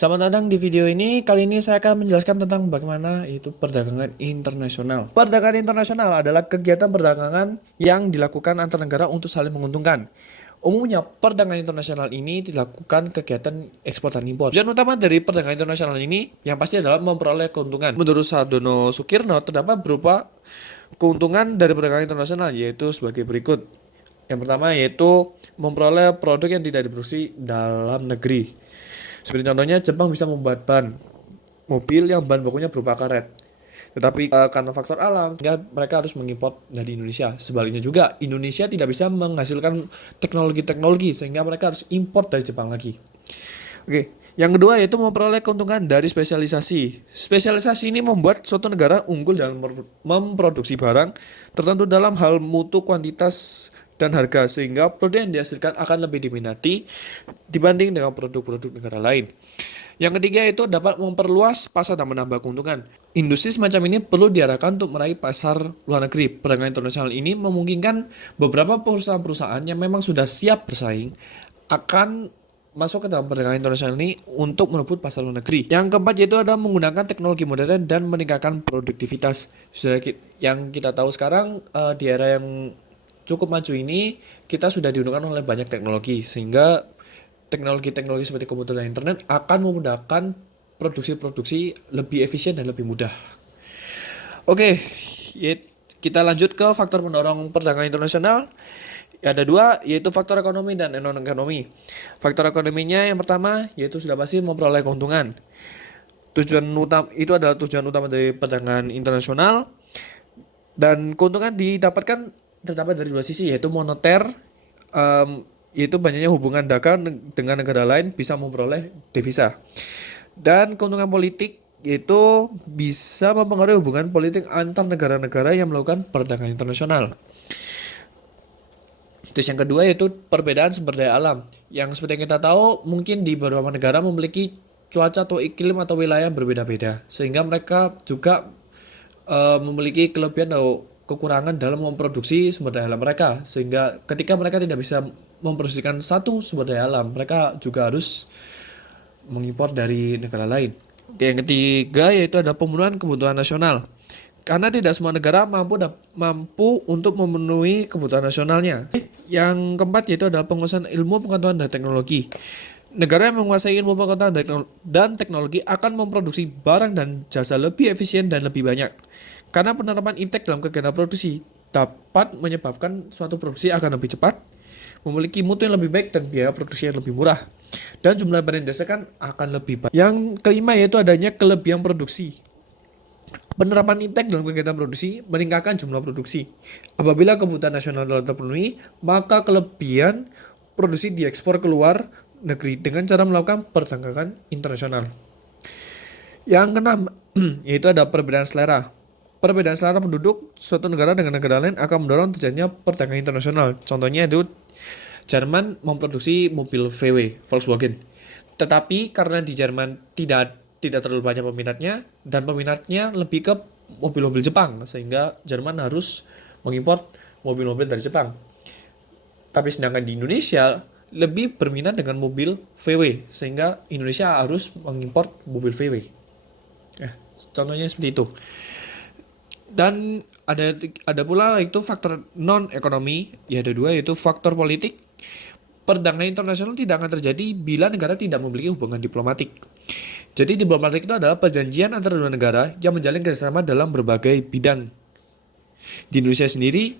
Selamat datang di video ini. Kali ini saya akan menjelaskan tentang bagaimana itu perdagangan internasional. Perdagangan internasional adalah kegiatan perdagangan yang dilakukan antar negara untuk saling menguntungkan. Umumnya, perdagangan internasional ini dilakukan kegiatan ekspor dan impor. Tujuan utama dari perdagangan internasional ini yang pasti adalah memperoleh keuntungan. Menurut Sardono Sukirno, terdapat berupa keuntungan dari perdagangan internasional, yaitu sebagai berikut. Yang pertama yaitu memperoleh produk yang tidak diproduksi dalam negeri. Seperti contohnya Jepang bisa membuat ban mobil yang bahan bakunya berupa karet. Tetapi karena faktor alam, sehingga mereka harus mengimpor dari Indonesia. Sebaliknya juga, Indonesia tidak bisa menghasilkan teknologi-teknologi sehingga mereka harus impor dari Jepang lagi. Oke, yang kedua yaitu memperoleh keuntungan dari spesialisasi. Spesialisasi ini membuat suatu negara unggul dalam memproduksi barang tertentu dalam hal mutu, kuantitas, dan harga sehingga produk yang dihasilkan akan lebih diminati dibanding dengan produk-produk negara lain. Yang ketiga itu dapat memperluas pasar dan menambah keuntungan. Industri semacam ini perlu diarahkan untuk meraih pasar luar negeri. Perdagangan internasional ini memungkinkan beberapa perusahaan-perusahaan yang memang sudah siap bersaing akan masuk ke dalam perdagangan internasional ini untuk merebut pasar luar negeri. Yang keempat yaitu adalah menggunakan teknologi modern dan meningkatkan produktivitas. Sudah yang kita tahu sekarang di era yang cukup maju ini kita sudah diuntungkan oleh banyak teknologi sehingga teknologi-teknologi seperti komputer dan internet akan memudahkan produksi-produksi lebih efisien dan lebih mudah. Oke, kita lanjut ke faktor pendorong perdagangan internasional. Ada dua, yaitu faktor ekonomi dan non-ekonomi. Faktor ekonominya yang pertama yaitu sudah pasti memperoleh keuntungan. Tujuan utama itu adalah tujuan utama dari perdagangan internasional dan keuntungan terdapat dari dua sisi, yaitu moneter, yaitu banyaknya hubungan dagang dengan negara lain bisa memperoleh devisa, dan keuntungan politik yaitu bisa mempengaruhi hubungan politik antar negara-negara yang melakukan perdagangan internasional. Terus yang kedua yaitu perbedaan sumber daya alam, yang seperti yang kita tahu mungkin di beberapa negara memiliki cuaca atau iklim atau wilayah berbeda-beda sehingga mereka juga memiliki kelebihan atau kekurangan dalam memproduksi sumber daya alam mereka, sehingga ketika mereka tidak bisa memproduksikan satu sumber daya alam, mereka juga harus mengimpor dari negara lain. Yang ketiga yaitu ada pemenuhan kebutuhan nasional, karena tidak semua negara mampu untuk memenuhi kebutuhan nasionalnya. Yang keempat yaitu adalah penguasaan ilmu pengetahuan dan teknologi. Negara yang menguasai ilmu pengetahuan dan teknologi akan memproduksi barang dan jasa lebih efisien dan lebih banyak. Karena penerapan iptek dalam kegiatan produksi dapat menyebabkan suatu produksi akan lebih cepat, memiliki mutu yang lebih baik dan biaya produksi yang lebih murah. Dan jumlah barang yang dihasilkan akan lebih banyak. Yang kelima yaitu adanya kelebihan produksi. Penerapan iptek dalam kegiatan produksi meningkatkan jumlah produksi. Apabila kebutuhan nasional telah terpenuhi, maka kelebihan produksi diekspor keluar negeri dengan cara melakukan perdagangan internasional. Yang keenam yaitu ada perbedaan selera. Perbedaan selera penduduk suatu negara dengan negara lain akan mendorong terjadinya perdagangan internasional. Contohnya itu Jerman memproduksi mobil VW Volkswagen. Tetapi karena di Jerman tidak terlalu banyak peminatnya dan peminatnya lebih ke mobil-mobil Jepang sehingga Jerman harus mengimpor mobil-mobil dari Jepang. Tapi sedangkan di Indonesia lebih berminat dengan mobil VW sehingga Indonesia harus mengimpor mobil VW. Contohnya seperti itu. Dan ada pula itu faktor non ekonomi, ya ada dua yaitu faktor politik. Perdagangan internasional tidak akan terjadi bila negara tidak memiliki hubungan diplomatik. Jadi diplomatik itu adalah perjanjian antara dua negara yang menjalin kerjasama dalam berbagai bidang. Di Indonesia sendiri,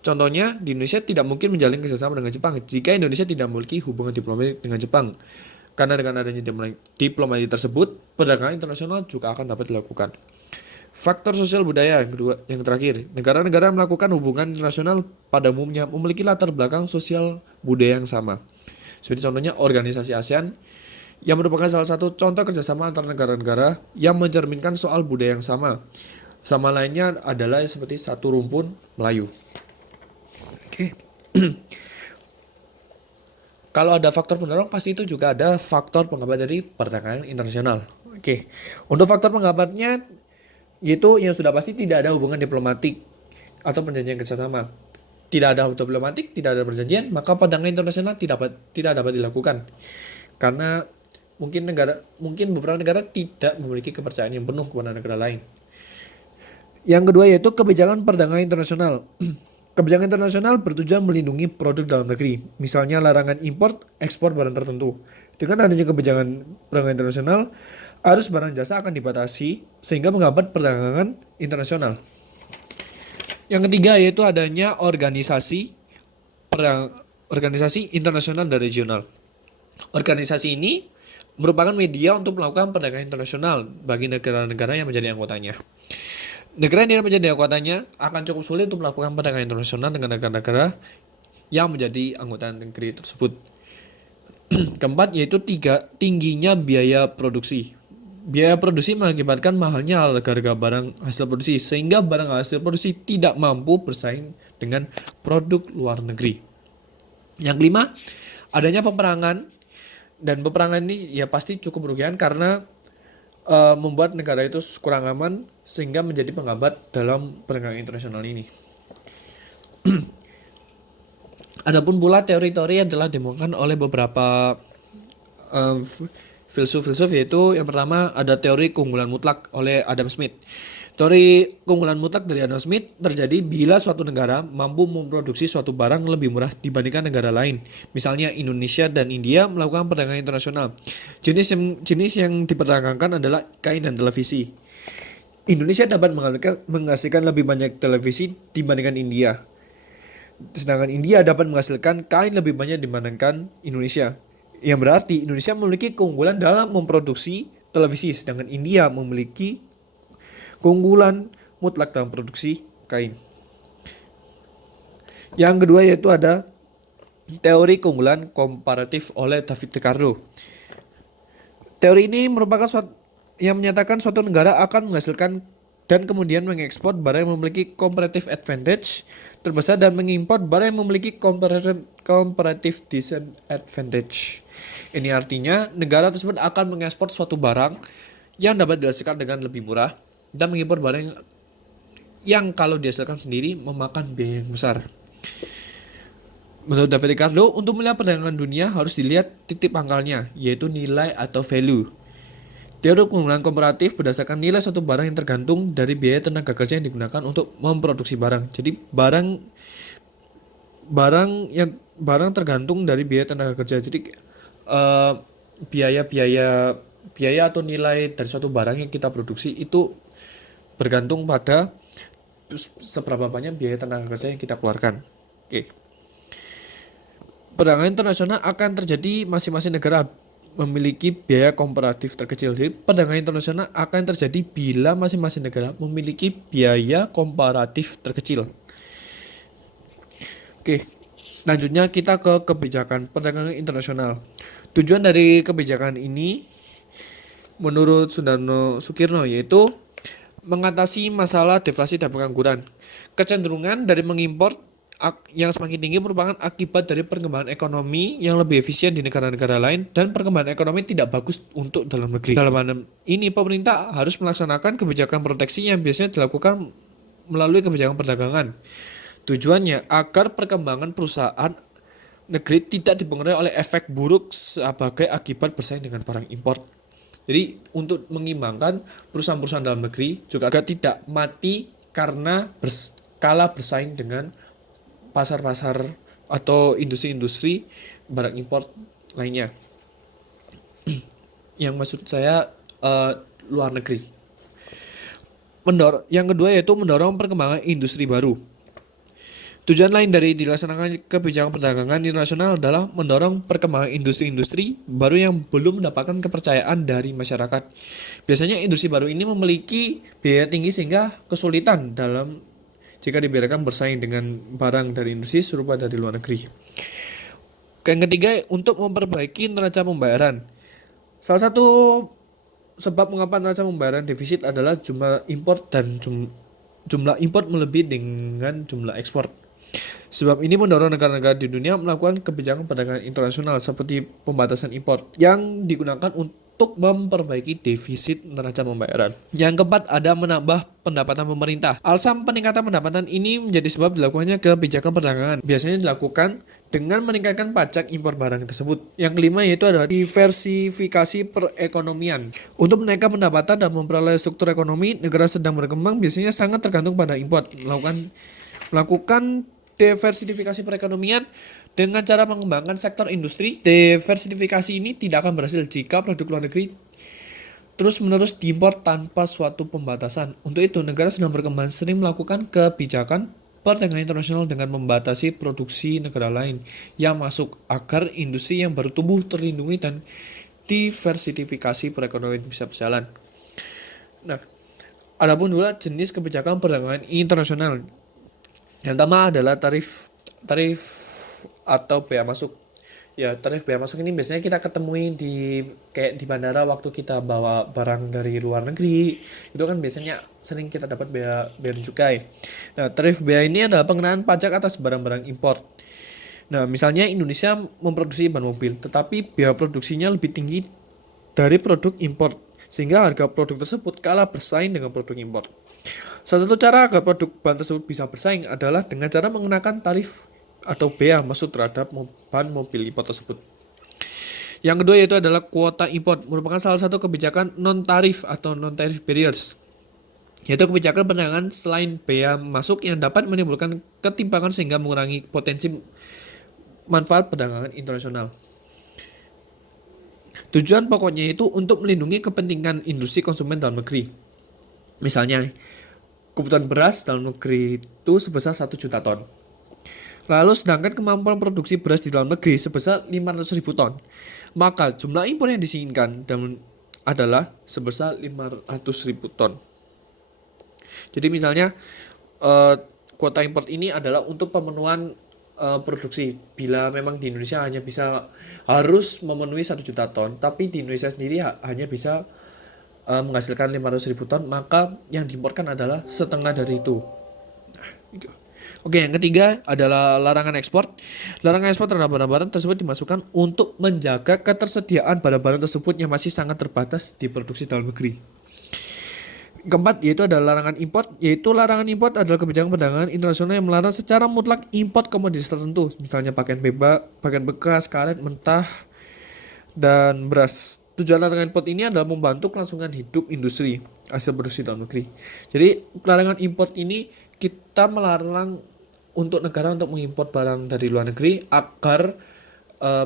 contohnya di Indonesia tidak mungkin menjalin kerjasama dengan Jepang jika Indonesia tidak memiliki hubungan diplomatik dengan Jepang. Karena dengan adanya diplomasi tersebut, perdagangan internasional juga akan dapat dilakukan. Faktor sosial budaya yang terakhir, negara-negara melakukan hubungan internasional pada umumnya memiliki latar belakang sosial budaya yang sama. Seperti contohnya organisasi ASEAN yang merupakan salah satu contoh kerjasama antar negara-negara yang mencerminkan soal budaya yang sama. Sama lainnya adalah seperti satu rumpun Melayu. Oke. Kalau ada faktor pendorong, pasti itu juga ada faktor penghambat dari perdagangan internasional. Oke. Untuk faktor penghambatnya yaitu yang sudah pasti tidak ada hubungan diplomatik atau perjanjian kerjasama. Tidak ada hubungan diplomatik, tidak ada perjanjian, maka perdagangan internasional tidak dapat dilakukan. Karena Mungkin beberapa negara tidak memiliki kepercayaan yang penuh kepada negara lain. Yang kedua yaitu kebijakan perdagangan internasional. Kebijakan internasional bertujuan melindungi produk dalam negeri, misalnya larangan impor ekspor barang tertentu. Dengan adanya kebijakan perdagangan internasional, arus barang jasa akan dibatasi sehingga menghambat perdagangan internasional. Yang ketiga yaitu adanya organisasi internasional dan regional. Organisasi ini merupakan media untuk melakukan perdagangan internasional bagi negara-negara yang menjadi anggotanya. Negara yang menjadi anggotanya akan cukup sulit untuk melakukan perdagangan internasional dengan negara-negara yang menjadi anggota negeri tersebut. Keempat yaitu tingginya biaya produksi. Biaya produksi mengakibatkan mahalnya harga barang hasil produksi sehingga barang hasil produksi tidak mampu bersaing dengan produk luar negeri. Yang kelima, adanya peperangan, dan peperangan ini ya pasti cukup merugikan karena membuat negara itu kurang aman sehingga menjadi penghambat dalam perdagangan internasional ini. Adapun pula teori-teori adalah ditemukan oleh beberapa filsuf yaitu yang pertama ada teori keunggulan mutlak oleh Adam Smith. Teori keunggulan mutlak dari Adam Smith terjadi bila suatu negara mampu memproduksi suatu barang lebih murah dibandingkan negara lain. Misalnya Indonesia dan India melakukan perdagangan internasional. Jenis yang diperdagangkan adalah kain dan televisi. Indonesia dapat menghasilkan lebih banyak televisi dibandingkan India. Sedangkan India dapat menghasilkan kain lebih banyak dibandingkan Indonesia. Yang berarti Indonesia memiliki keunggulan dalam memproduksi televisi, sedangkan India memiliki keunggulan mutlak dalam produksi kain. Yang kedua yaitu ada teori keunggulan komparatif oleh David Ricardo. Teori ini merupakan yang menyatakan suatu negara akan menghasilkan dan kemudian mengekspor barang yang memiliki comparative advantage terbesar dan mengimpor barang yang memiliki comparative disadvantage. Ini artinya negara tersebut akan mengekspor suatu barang yang dapat dihasilkan dengan lebih murah dan mengimpor barang yang kalau dihasilkan sendiri memakan biaya yang besar. Menurut David Ricardo, untuk melihat perdagangan dunia harus dilihat titik pangkalnya, yaitu nilai atau value. Teori keunggulan komparatif berdasarkan nilai suatu barang yang tergantung dari biaya tenaga kerja yang digunakan untuk memproduksi barang. Jadi barang tergantung dari biaya tenaga kerja. Jadi biaya atau nilai dari suatu barang yang kita produksi itu bergantung pada seberapa banyak biaya tenaga kerja yang kita keluarkan. Oke. Perdagangan internasional akan terjadi masing-masing negara memiliki biaya komparatif terkecil. Jadi perdagangan internasional akan terjadi bila masing-masing negara memiliki biaya komparatif terkecil. Oke. Selanjutnya kita ke kebijakan perdagangan internasional. Tujuan dari kebijakan ini menurut Sundarno Sukirno yaitu mengatasi masalah deflasi dan pengangguran. Kecenderungan dari mengimpor yang semakin tinggi merupakan akibat dari perkembangan ekonomi yang lebih efisien di negara-negara lain dan perkembangan ekonomi tidak bagus untuk dalam negeri. Dalam hal ini pemerintah harus melaksanakan kebijakan proteksi yang biasanya dilakukan melalui kebijakan perdagangan. Tujuannya agar perkembangan perusahaan negeri tidak dipengaruhi oleh efek buruk sebagai akibat bersaing dengan barang impor. Jadi untuk mengimbangkan perusahaan-perusahaan dalam negeri juga agar tidak mati karena kalah bersaing dengan pasar-pasar atau industri-industri barang impor lainnya. Yang maksud saya luar negeri. Yang kedua yaitu mendorong perkembangan industri baru. Tujuan lain dari dilaksanakan kebijakan perdagangan internasional adalah mendorong perkembangan industri-industri baru yang belum mendapatkan kepercayaan dari masyarakat. Biasanya industri baru ini memiliki biaya tinggi sehingga kesulitan dalam jika dibiarkan bersaing dengan barang dari industri serupa dari luar negeri. Yang ketiga, untuk memperbaiki neraca pembayaran. Salah satu sebab mengapa neraca pembayaran defisit adalah jumlah impor dan jumlah impor melebihi dengan jumlah ekspor. Sebab ini mendorong negara-negara di dunia melakukan kebijakan perdagangan internasional seperti pembatasan impor yang digunakan untuk untuk memperbaiki defisit neraca pembayaran. Yang keempat, ada menambah pendapatan pemerintah. Alasan peningkatan pendapatan ini menjadi sebab dilakukannya kebijakan perdagangan. Biasanya dilakukan dengan meningkatkan pajak impor barang tersebut. Yang kelima yaitu adalah diversifikasi perekonomian. Untuk menaikkan pendapatan dan memperoleh struktur ekonomi, negara sedang berkembang biasanya sangat tergantung pada impor. Melakukan diversifikasi perekonomian dengan cara mengembangkan sektor industri. Diversifikasi ini tidak akan berhasil jika produk luar negeri terus-menerus diimpor tanpa suatu pembatasan. Untuk itu, negara sedang berkembang sering melakukan kebijakan perdagangan internasional dengan membatasi produksi negara lain yang masuk agar industri yang baru tumbuh terlindungi dan diversifikasi perekonomian bisa berjalan. Nah, adapun dua jenis kebijakan perdagangan internasional. Yang pertama adalah tarif atau bea masuk. Ya, tarif bea masuk ini biasanya kita ketemui kayak di bandara waktu kita bawa barang dari luar negeri. Itu kan biasanya sering kita dapat bea cukai. Nah, tarif bea ini adalah pengenaan pajak atas barang-barang impor. Nah, misalnya Indonesia memproduksi ban mobil, tetapi biaya produksinya lebih tinggi dari produk impor, sehingga harga produk tersebut kalah bersaing dengan produk impor. Salah satu cara agar produk ban tersebut bisa bersaing adalah dengan cara menggunakan tarif atau bea masuk terhadap ban mobil impor tersebut. Yang kedua yaitu adalah kuota impor, merupakan salah satu kebijakan non-tarif atau non-tariff barriers, yaitu kebijakan perdagangan selain bea masuk yang dapat menimbulkan ketimpangan sehingga mengurangi potensi manfaat perdagangan internasional. Tujuan pokoknya itu untuk melindungi kepentingan industri konsumen dalam negeri. Misalnya, kebutuhan beras dalam negeri itu sebesar 1 juta ton. Lalu sedangkan kemampuan produksi beras di dalam negeri sebesar 500.000 ton. Maka jumlah impor yang diinginkan adalah sebesar 500.000 ton. Jadi misalnya kuota impor ini adalah untuk pemenuhan produksi. Bila memang di Indonesia harus memenuhi 1 juta ton, tapi di Indonesia sendiri hanya bisa menghasilkan 500.000 ton, maka yang diimporkan adalah setengah dari itu. Nah, itu. Oke, yang ketiga adalah larangan ekspor. Larangan ekspor terhadap barang-barang tersebut dimasukkan untuk menjaga ketersediaan barang-barang tersebut yang masih sangat terbatas diproduksi dalam negeri. Keempat yaitu adalah larangan impor. Larangan impor adalah kebijakan perdagangan internasional yang melarang secara mutlak impor komoditas tertentu, misalnya pakaian bekas, karet, mentah, dan beras. Tujuan larangan impor ini adalah membantu kelangsungan hidup industri hasil produksi dalam negeri. Jadi larangan impor ini kita melarang untuk negara untuk mengimpor barang dari luar negeri agar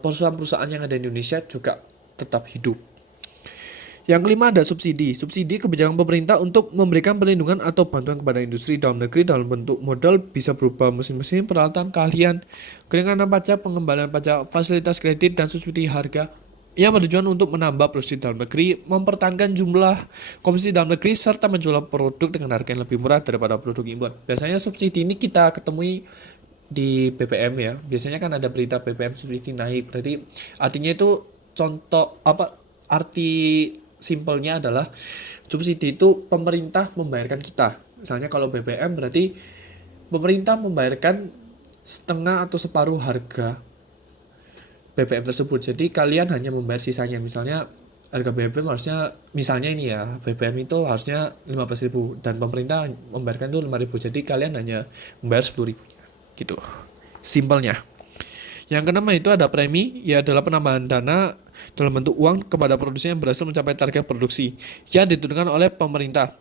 perusahaan-perusahaan yang ada di Indonesia juga tetap hidup. Yang kelima ada subsidi. Subsidi kebijakan pemerintah untuk memberikan perlindungan atau bantuan kepada industri dalam negeri dalam bentuk modal, bisa berupa mesin-mesin, peralatan, keahlian, keringanan pajak, pengembalian pajak, fasilitas kredit, dan subsidi harga yang bertujuan untuk menambah produksi dalam negeri, mempertahankan jumlah konsumsi dalam negeri, serta menjual produk dengan harga yang lebih murah daripada produk impor. Biasanya subsidi ini kita ketemui di BBM ya. Biasanya kan ada berita BBM subsidi naik. Berarti artinya itu arti simpelnya adalah subsidi itu pemerintah membayarkan kita. Misalnya kalau BBM berarti pemerintah membayarkan setengah atau separuh harga BBM tersebut. Jadi kalian hanya membayar sisanya. Misalnya harga BBM harusnya, misalnya ini ya, BBM itu harusnya 15.000 dan pemerintah membayarkan itu 5.000. Jadi kalian hanya membayar 10.000. Gitu. Simpelnya. Yang keenam itu ada premi, ya adalah penambahan dana dalam bentuk uang kepada produsen yang berhasil mencapai target produksi yang ditentukan oleh pemerintah.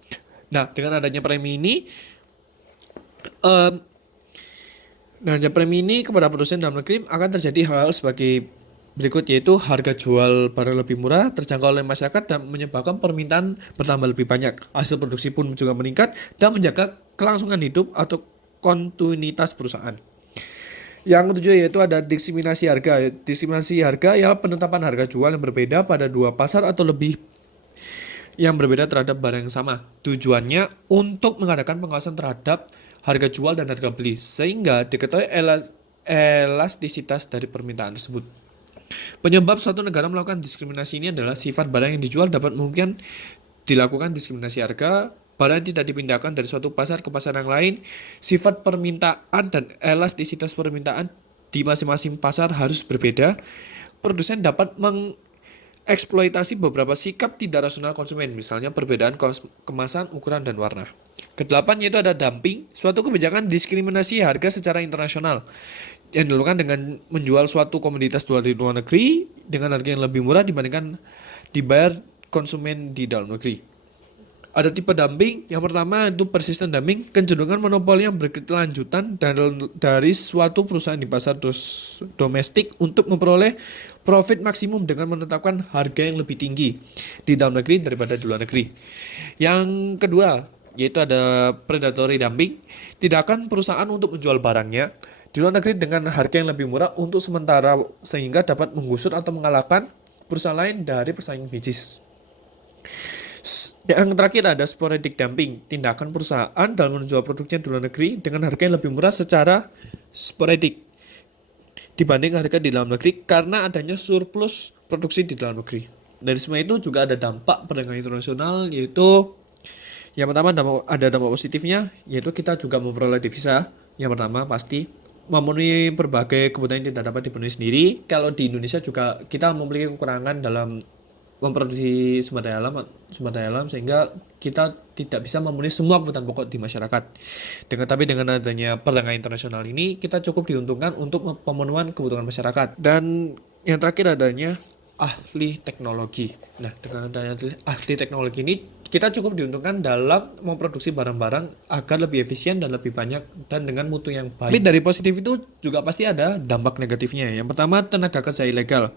Nah, dengan adanya premi ini kepada produsen dalam negeri akan terjadi hal sebagai berikut, yaitu harga jual barang lebih murah, terjangkau oleh masyarakat, dan menyebabkan permintaan bertambah lebih banyak. Hasil produksi pun juga meningkat dan menjaga kelangsungan hidup atau kontinuitas perusahaan. Yang ketujuh yaitu ada diskriminasi harga. Diskriminasi harga ialah penetapan harga jual yang berbeda pada dua pasar atau lebih yang berbeda terhadap barang yang sama. Tujuannya untuk mengadakan pengawasan terhadap harga jual dan harga beli, sehingga diketahui elastisitas dari permintaan tersebut. Penyebab suatu negara melakukan diskriminasi ini adalah sifat barang yang dijual dapat mungkin dilakukan diskriminasi harga. Barang tidak dipindahkan dari suatu pasar ke pasar yang lain, sifat permintaan dan elastisitas permintaan di masing-masing pasar harus berbeda. Produsen dapat eksploitasi beberapa sikap tidak rasional konsumen, misalnya perbedaan kemasan, ukuran, dan warna. Kedelapan yaitu ada dumping, suatu kebijakan diskriminasi harga secara internasional yang dilakukan dengan menjual suatu komoditas dari luar negeri dengan harga yang lebih murah dibandingkan dibayar konsumen di dalam negeri. Ada tipe dumping, yang pertama itu persistent dumping, kecenderungan monopoli yang berkelanjutan dari suatu perusahaan di pasar domestik untuk memperoleh profit maksimum dengan menetapkan harga yang lebih tinggi di dalam negeri daripada di luar negeri. Yang kedua, yaitu ada predatory dumping, tindakan perusahaan untuk menjual barangnya di luar negeri dengan harga yang lebih murah untuk sementara sehingga dapat menggusur atau mengalahkan perusahaan lain dari persaingan bisnis. Yang terakhir ada sporadic dumping, tindakan perusahaan dalam menjual produknya di luar negeri dengan harga yang lebih murah secara sporadik dibanding harga di dalam negeri karena adanya surplus produksi di dalam negeri. Dari semua itu juga ada dampak perdagangan internasional, yaitu yang pertama ada dampak positifnya, yaitu kita juga memperoleh devisa. Yang pertama pasti memenuhi berbagai kebutuhan yang tidak dapat dipenuhi sendiri. Kalau di Indonesia juga kita memiliki kekurangan dalam memproduksi sumber daya alam sehingga kita tidak bisa memenuhi semua kebutuhan pokok di masyarakat. Tapi dengan adanya perdagangan internasional ini kita cukup diuntungkan untuk pemenuhan kebutuhan masyarakat. Dan yang terakhir adanya ahli teknologi. Nah, dengan adanya ahli teknologi ini kita cukup diuntungkan dalam memproduksi barang-barang agar lebih efisien dan lebih banyak dan dengan mutu yang baik. Tapi dari positif itu juga pasti ada dampak negatifnya. Yang pertama, tenaga kerja ilegal.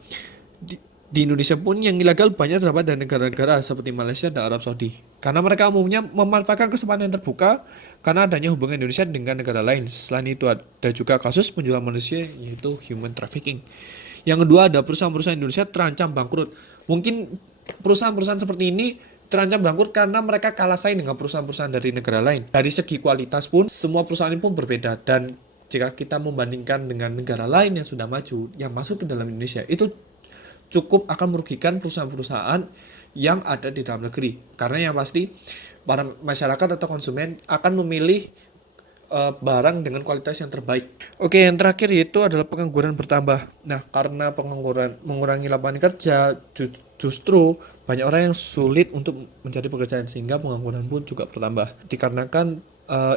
Di Indonesia pun yang ilegal banyak terdapat dari negara-negara seperti Malaysia dan Arab Saudi. Karena mereka umumnya memanfaatkan kesempatan yang terbuka karena adanya hubungan Indonesia dengan negara lain. Selain itu ada juga kasus penjualan manusia yaitu human trafficking. Yang kedua ada perusahaan-perusahaan Indonesia terancam bangkrut. Mungkin perusahaan-perusahaan seperti ini terancam bangkrut karena mereka kalah saing dengan perusahaan-perusahaan dari negara lain. Dari segi kualitas pun semua perusahaan ini pun berbeda dan jika kita membandingkan dengan negara lain yang sudah maju yang masuk ke dalam Indonesia itu cukup akan merugikan perusahaan-perusahaan yang ada di dalam negeri. Karena yang pasti para masyarakat atau konsumen akan memilih barang dengan kualitas yang terbaik. Oke, yang terakhir yaitu adalah pengangguran bertambah. Nah, karena pengangguran mengurangi lapangan kerja, justru banyak orang yang sulit untuk mencari pekerjaan sehingga pengangguran pun juga bertambah. Dikarenakan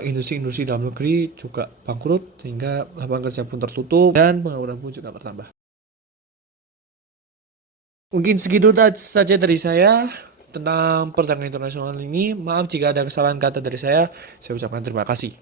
industri-industri dalam negeri juga bangkrut sehingga lapangan kerja pun tertutup dan pengangguran pun juga bertambah. Mungkin segitu saja dari saya tentang perdagangan internasional ini. Maaf jika ada kesalahan kata dari saya ucapkan terima kasih.